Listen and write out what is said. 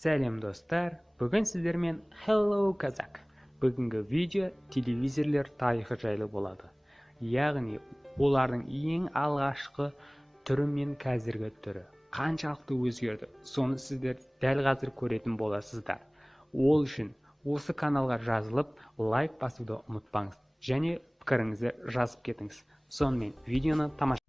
Сәлем достар, бүгін сіздермен Hello Kazakh. Бүгінгі видео телевизорлер тарихы жайлы болады. Яғни олардың ең алғашқы түрі мен қазіргі түрі қаншалықты өзгерді, соны сіздер дәл қазір көретін боласыздар. Ол үшін осы каналға жазылып, лайк басуды ұмытпаңыз және пікіріңізді жазып кетіңіз. Сонымен видеоны тамаша